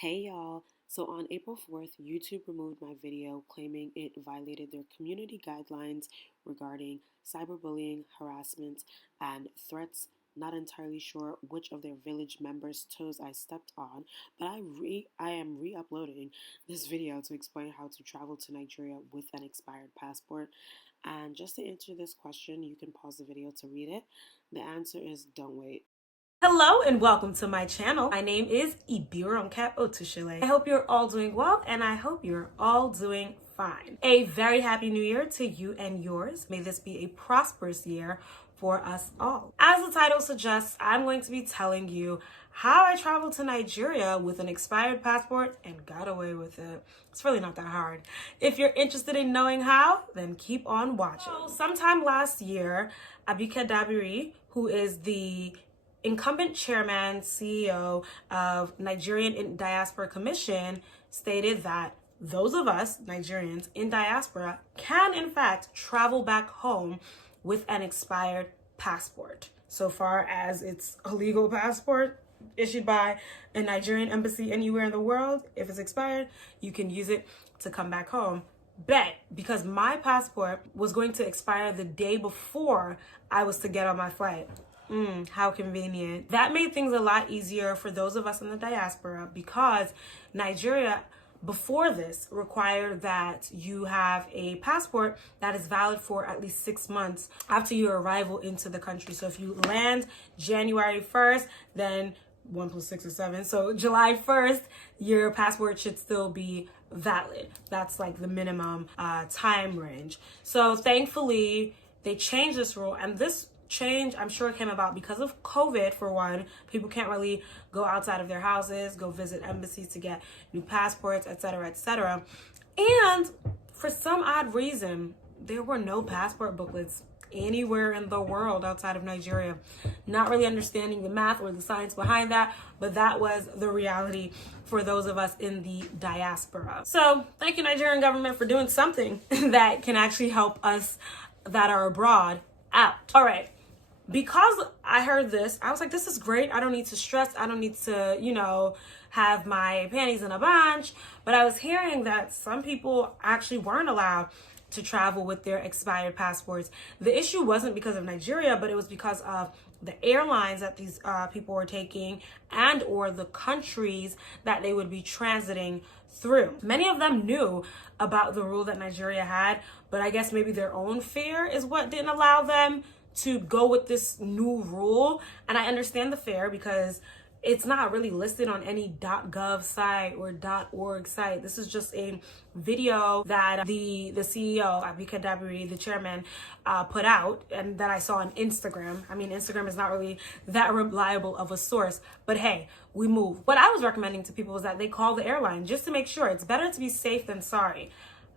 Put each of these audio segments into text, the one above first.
Hey y'all, so on April 4th, YouTube removed my video claiming it violated their community guidelines regarding cyberbullying, harassment, and threats. Not entirely sure which of their village members' toes I stepped on, but I am re-uploading this video to explain how to travel to Nigeria with an expired passport. And just to answer this question, you can pause the video to read it. The answer is don't wait. Hello and welcome to my channel. My name is Ibironke Otushile. I hope you're all doing well and I hope you're all doing fine. A very happy new year to you and yours. May this be a prosperous year for us all. As the title suggests, I'm going to be telling you how I traveled to Nigeria with an expired passport and got away with it. It's really not that hard. If you're interested in knowing how, then keep on watching. So, sometime last year, Abike, who is the incumbent chairman, CEO of Nigerian Diaspora Commission, stated that those of us, Nigerians in diaspora, can in fact travel back home with an expired passport. So far as it's a legal passport issued by a Nigerian embassy anywhere in the world, if it's expired, you can use it to come back home. Bet, because my passport was going to expire the day before I was to get on my flight. How convenient. That made things a lot easier for those of us in the diaspora because Nigeria, before this, required that you have a passport that is valid for at least 6 months after your arrival into the country. So if you land January 1st, then 1 + 6 is 7. So July 1st, your passport should still be valid. That's like the minimum time range. So thankfully, they changed this rule, and this change, I'm sure, came about because of COVID. For one, people can't really go outside of their houses, go visit embassies to get new passports, etc., etc. And for some odd reason, there were no passport booklets anywhere in the world outside of Nigeria. Not really understanding the math or the science behind that, but that was the reality for those of us in the diaspora. So thank you, Nigerian government, for doing something that can actually help us that are abroad out. All right. Because I heard this, I was like, this is great. I don't need to stress. I don't need to, have my panties in a bunch. But I was hearing that some people actually weren't allowed to travel with their expired passports. The issue wasn't because of Nigeria, but it was because of the airlines that these people were taking and or the countries that they would be transiting through. Many of them knew about the rule that Nigeria had, but I guess maybe their own fear is what didn't allow them to go with this new rule. And I understand the fear because it's not really listed on any .gov site or .org site. This is just a video that the CEO, Abike, the chairman, put out, and that I saw on Instagram. I mean, Instagram is not really that reliable of a source, but hey, we move. What I was recommending to people is that they call the airline just to make sure. It's better to be safe than sorry.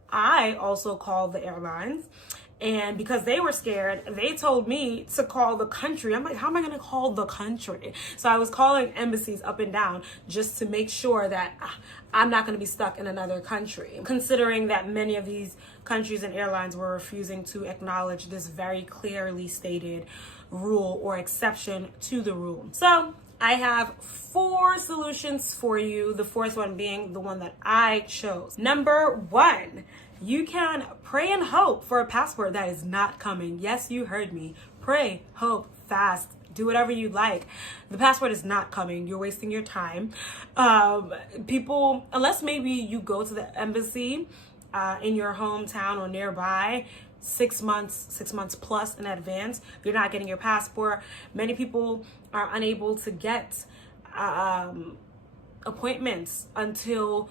I also called the airlines. And because they were scared, they told me to call the country. I'm like, how am I going to call the country? So I was calling embassies up and down just to make sure that I'm not going to be stuck in another country, considering that many of these countries and airlines were refusing to acknowledge this very clearly stated rule or exception to the rule. So I have 4 solutions for you, the 4th one being the one that I chose. Number 1. You can pray and hope for a passport that is not coming. Yes, you heard me. Pray, hope, fast, do whatever you like. The passport is not coming. You're wasting your time. People, unless maybe you go to the embassy in your hometown or nearby 6 months plus in advance, you're not getting your passport. Many people are unable to get appointments until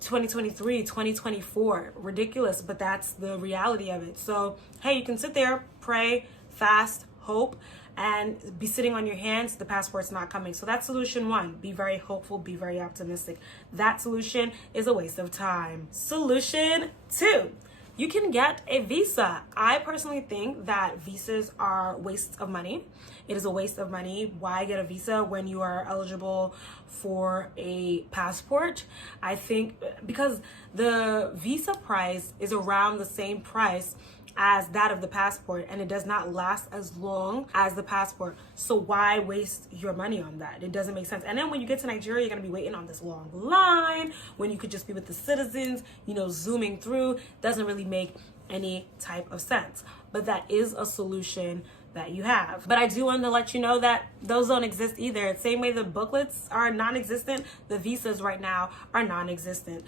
2023, 2024. Ridiculous, but that's the reality of it. So, hey, you can sit there, pray, fast, hope, and be sitting on your hands. The passport's not coming. So that's solution 1. Be very hopeful, be very optimistic. That solution is a waste of time. Solution 2. You can get a visa. I personally think that visas are wastes of money. It is a waste of money. Why get a visa when you are eligible for a passport? I think because the visa price is around the same price as that of the passport, and it does not last as long as the passport. So why waste your money on that? It doesn't make sense. And then when you get to Nigeria, you're gonna be waiting on this long line when you could just be with the citizens, zooming through. Doesn't really make any type of sense. But that is a solution that you have. But I do want to let you know that those don't exist either. Same way the booklets are non-existent, the visas right now are non-existent.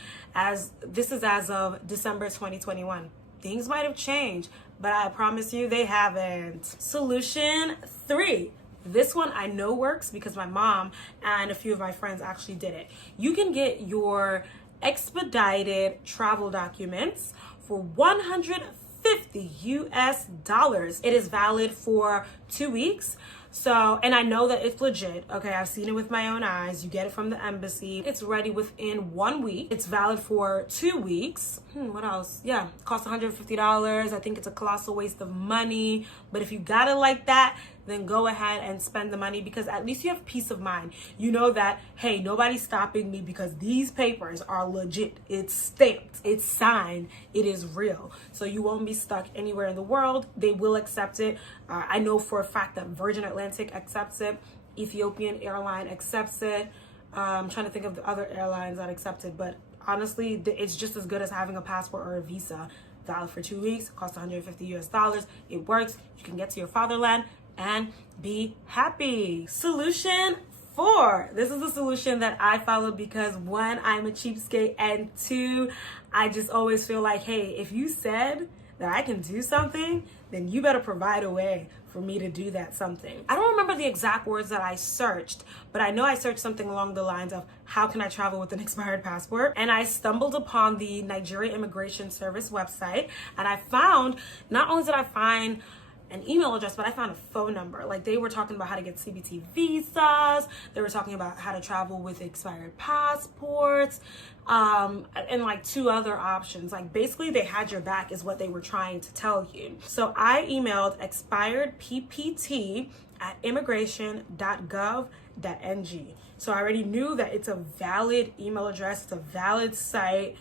This is as of December 2021. Things might have changed, but I promise you they haven't. Solution 3. This one I know works because my mom and a few of my friends actually did it. You can get your expedited travel documents for $150 US. It is valid for 2 weeks. So, and I know that it's legit. Okay, I've seen it with my own eyes. You get it from the embassy. It's ready within 1 week. It's valid for 2 weeks. What else? Yeah, it costs $150. I think it's a colossal waste of money. But if you got it like that, then go ahead and spend the money, because at least you have peace of mind. You know that, hey, nobody's stopping me because these papers are legit. It's stamped, it's signed, it is real. So you won't be stuck anywhere in the world. They will accept it. I know for a fact that Virgin Atlantic accepts it. Ethiopian Airline accepts it. I'm trying to think of the other airlines that accept it, but honestly, it's just as good as having a passport or a visa. Valid for 2 weeks, costs $150 US. It works. You can get to your fatherland and be happy. Solution 4. This is a solution that I followed because 1, I'm a cheapskate, and 2, I just always feel like, hey, if you said that I can do something, then you better provide a way for me to do that something. I don't remember the exact words that I searched, but I know I searched something along the lines of, how can I travel with an expired passport? And I stumbled upon the Nigerian Immigration Service website, and I found, not only did I find an email address, but I found a phone number. Like, they were talking about how to get CBT visas. They were talking about how to travel with expired passports, and like 2 other options. Like, basically they had your back is what they were trying to tell you. So I emailed expiredppt@immigration.gov.ng. So I already knew that it's a valid email address, it's a valid site.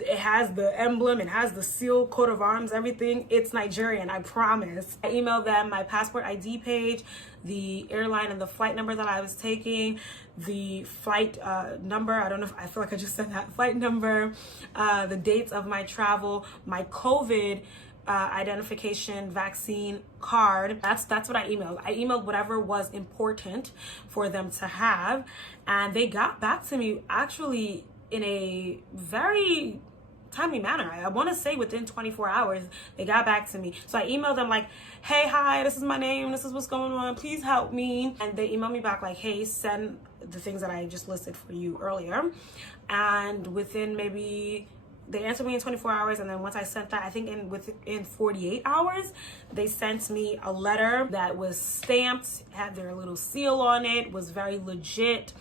It has the emblem, it has the seal, coat of arms, everything. It's Nigerian, I promise. I emailed them my passport ID page, the airline and the flight number that I was taking, the flight number, I don't know if I feel like I just said that, flight number, the dates of my travel, my COVID identification vaccine card. That's what I emailed. I emailed whatever was important for them to have, and they got back to me actually in a very timely manner. I want to say within 24 hours, they got back to me. So I emailed them like, hey, hi, this is my name, this is what's going on, please help me. And they emailed me back like, hey, send the things that I just listed for you earlier. And within maybe, they answered me in 24 hours, and then once I sent that, I think within 48 hours, they sent me a letter that was stamped, had their little seal on it, was very legit,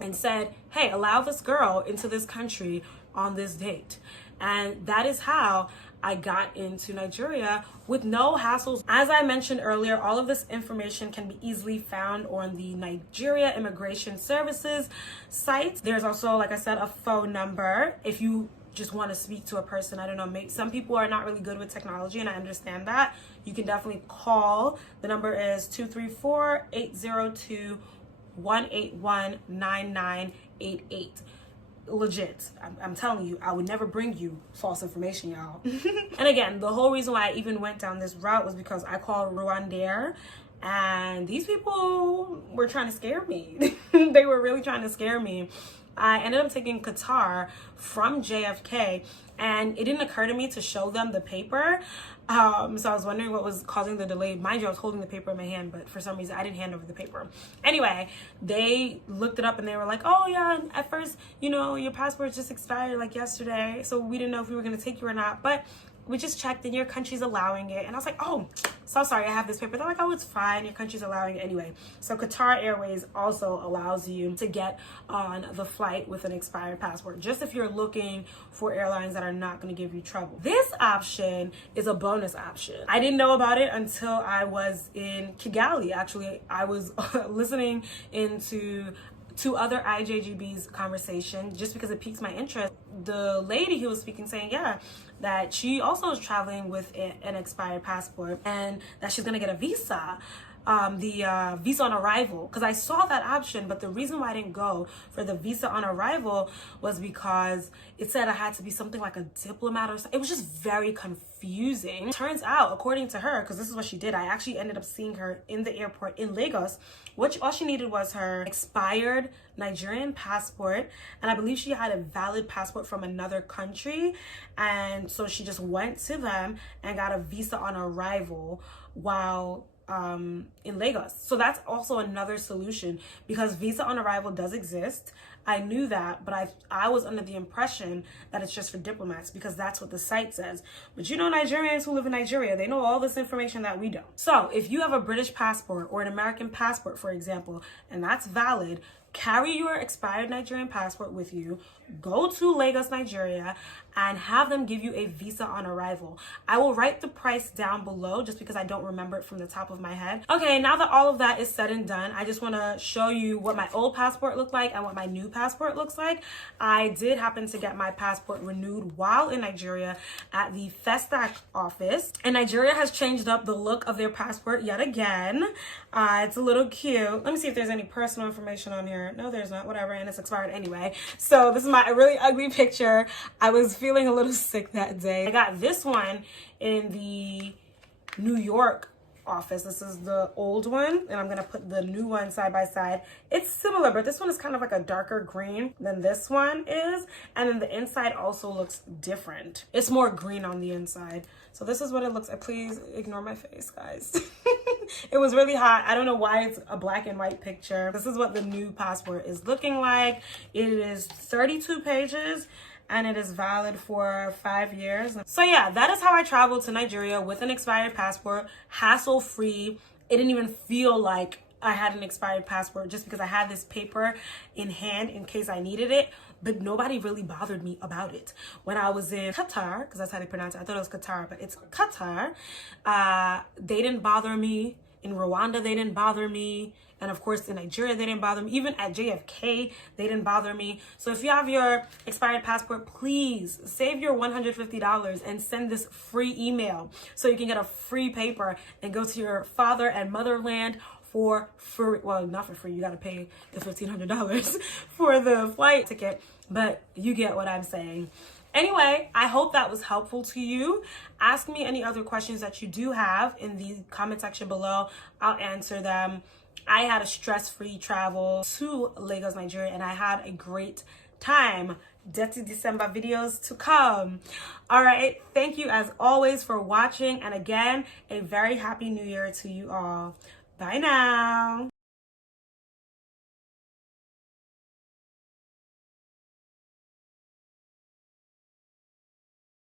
and said, hey, allow this girl into this country on this date. And that is how I got into Nigeria with no hassles. As I mentioned earlier, all of this information can be easily found on the Nigeria Immigration Services site. There's also, like I said, a phone number if you just want to speak to a person. I don't know, maybe some people are not really good with technology, and I understand that. You can definitely call. The number is 234-802-181-9988. Legit. I'm telling you, I would never bring you false information, y'all. And again, the whole reason why I even went down this route was because I called Rwandair, and these people were trying to scare me. They were really trying to scare me. I ended up taking Qatar from JFK, and it didn't occur to me to show them the paper. So I was wondering what was causing the delay. Mind you, I was holding the paper in my hand, but for some reason I didn't hand over the paper. Anyway, they looked it up and they were like, oh yeah, at first, your passport just expired like yesterday, so we didn't know if we were going to take you or not, but we just checked and your country's allowing it. And I was like, oh, so sorry, I have this paper. They're like, oh, it's fine, your country's allowing it anyway. So Qatar Airways also allows you to get on the flight with an expired passport, just if you're looking for airlines that are not going to give you trouble. This option is a bonus option. I didn't know about it until I was in Kigali. Actually, I was listening into to other IJGB's conversation just because it piques my interest. The lady who was speaking saying, yeah, that she also is traveling with an expired passport and that she's gonna get a visa. The visa on arrival, because I saw that option, but the reason why I didn't go for the visa on arrival was because it said I had to be something like a diplomat or something. It was just very confusing. Turns out, according to her, because this is what she did, I actually ended up seeing her in the airport in Lagos, which all she needed was her expired Nigerian passport, and I believe she had a valid passport from another country, and so she just went to them and got a visa on arrival while in Lagos. So that's also another solution, because visa on arrival does exist. I knew that, but I was under the impression that it's just for diplomats because that's what the site says. But you know, Nigerians who live in Nigeria, they know all this information that we don't. So if you have a British passport or an American passport, for example, and that's valid, carry your expired Nigerian passport with you, go to Lagos, Nigeria, and have them give you a visa on arrival. I will write the price down below just because I don't remember it from the top of my head. Okay, now that all of that is said and done, I just want to show you what my old passport looked like and what my new passport looks like. I did happen to get my passport renewed while in Nigeria at the Festac office, and Nigeria has changed up the look of their passport yet again. It's a little cute. Let me see if there's any personal information on here. No, there's not. Whatever, and it's expired anyway. So this is my really ugly picture. I was feeling a little sick that day. I got this one in the New York office. This is the old one, and I'm gonna put the new one side by side. It's similar, but this one is kind of like a darker green than this one is, and then the inside also looks different. It's more green on the inside. So this is what it looks like. Please ignore my face, guys. It was really hot. I don't know why it's a black and white picture. This is what the new passport is looking like. It is 32 pages and it is valid for 5 years. So yeah, that is how I traveled to Nigeria with an expired passport, hassle-free. It didn't even feel like I had an expired passport just because I had this paper in hand in case I needed it, but nobody really bothered me about it. When I was in Qatar, because that's how they pronounce it, I thought it was Qatar, but it's Qatar, they didn't bother me. In Rwanda, they didn't bother me. And of course, in Nigeria, they didn't bother me. Even at JFK, they didn't bother me. So if you have your expired passport, please save your $150 and send this free email so you can get a free paper and go to your father and motherland for free. Well, not for free. You got to pay the $1,500 for the flight ticket, but you get what I'm saying. Anyway, I hope that was helpful to you. Ask me any other questions that you do have in the comment section below. I'll answer them. I had a stress-free travel to Lagos, Nigeria, and I had a great time. Dirty December videos to come. All right, thank you as always for watching, and again, a very happy new year to you all. Bye now.